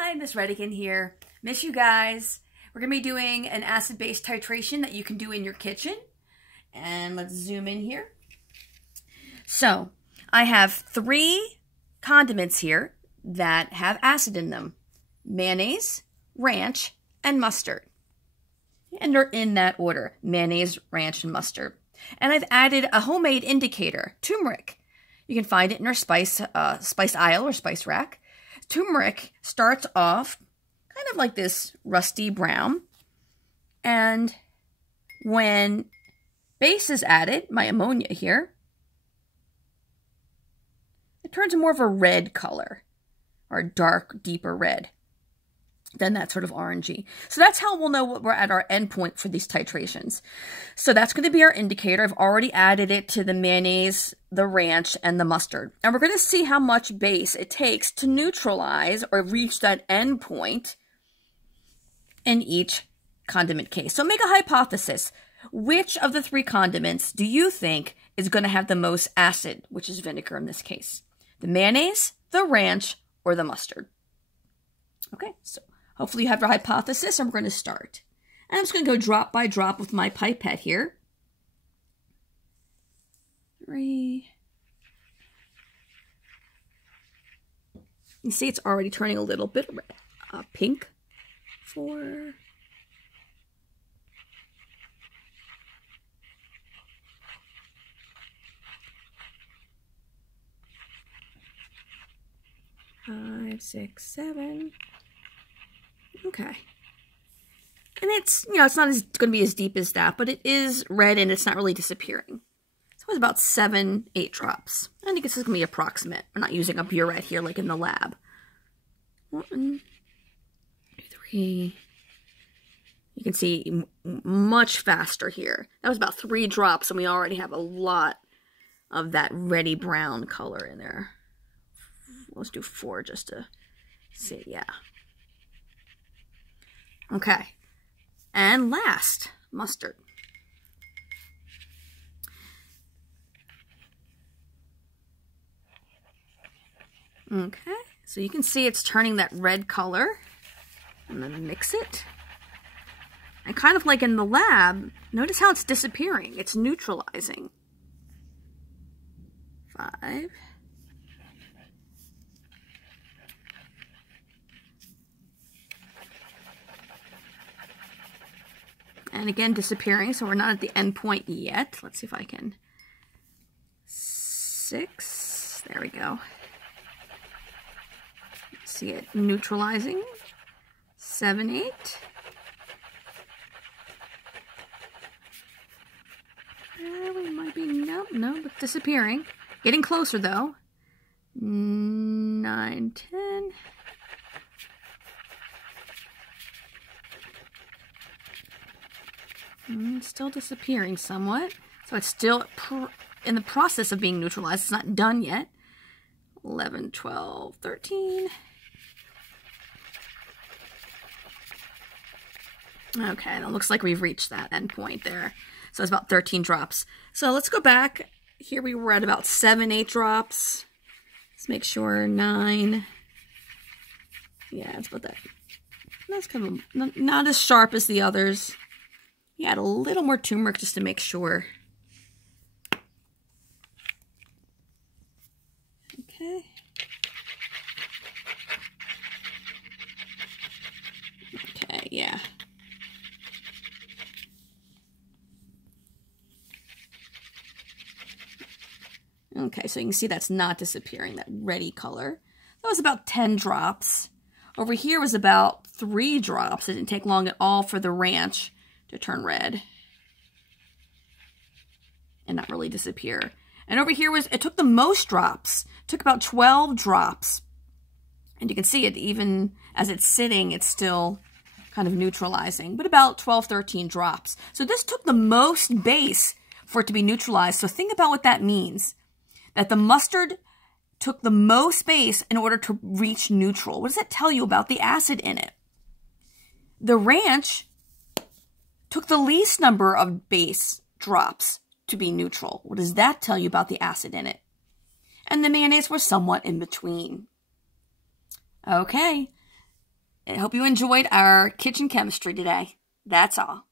Hi, Miss Redigan here. Miss you guys. We're going to be doing an acid-base titration that you can do in your kitchen. And let's zoom in here. So, I have 3 condiments here that have acid in them. Mayonnaise, ranch, and mustard. And they're in that order. Mayonnaise, ranch, and mustard. And I've added a homemade indicator, turmeric. You can find it in our spice aisle or spice rack. Turmeric starts off kind of like this rusty brown. And when base is added, my ammonia here, it turns more of a red color, or a dark, deeper red than that sort of orangey. So that's how we'll know what we're at our endpoint for these titrations. So that's going to be our indicator. I've already added it to the mayonnaise, the ranch, and the mustard. And we're going to see how much base it takes to neutralize or reach that endpoint in each condiment case. So make a hypothesis. Which of the 3 condiments do you think is going to have the most acid, which is vinegar in this case? The mayonnaise, the ranch, or the mustard? Okay, so hopefully you have your hypothesis, and we're going to start. And I'm just going to go drop by drop with my pipette here. 3. You see it's already turning a little bit pink. 4. 5, 6, 7. Okay. And it's, it's not going to be as deep as that, but it is red and it's not really disappearing. So it's about 7, 8 drops. I think this is going to be approximate. We're not using a burette here like in the lab. 1, 2, 3. You can see much faster here. That was about 3 drops, and we already have a lot of that reddy brown color in there. Let's do 4 just to see, yeah. Okay. And last, mustard. Okay, so you can see it's turning that red color. And then mix it. And kind of like in the lab, notice how it's disappearing. It's neutralizing. 5. And again, disappearing, so we're not at the end point yet. Let's see if I can. 6. There we go. See it neutralizing. 7, 8. We might be, no, but disappearing. Getting closer, though. 9, 10. Still disappearing somewhat. So it's still in the process of being neutralized. It's not done yet. 11, 12, 13. Okay, and it looks like we've reached that end point there. So it's about 13 drops. So let's go back. Here we were at about 7, 8 drops. Let's make sure 9. Yeah, it's about that. That's kind of not as sharp as the others. Yeah, add a little more turmeric just to make sure. Okay. Okay, yeah. Okay, so you can see that's not disappearing, that reddy color. That was about 10 drops. Over here was about 3 drops. It didn't take long at all for the ranch to turn red and not really disappear. And over here it took the most drops. It took about 12 drops. And you can see it, even as it's sitting, it's still kind of neutralizing, but about 12, 13 drops. So this took the most base for it to be neutralized. So think about what that means. That the mustard took the most base in order to reach neutral. What does that tell you about the acid in it? The ranch took the least number of base drops to be neutral. What does that tell you about the acid in it? And the mayonnaise was somewhat in between. Okay, I hope you enjoyed our kitchen chemistry today. That's all.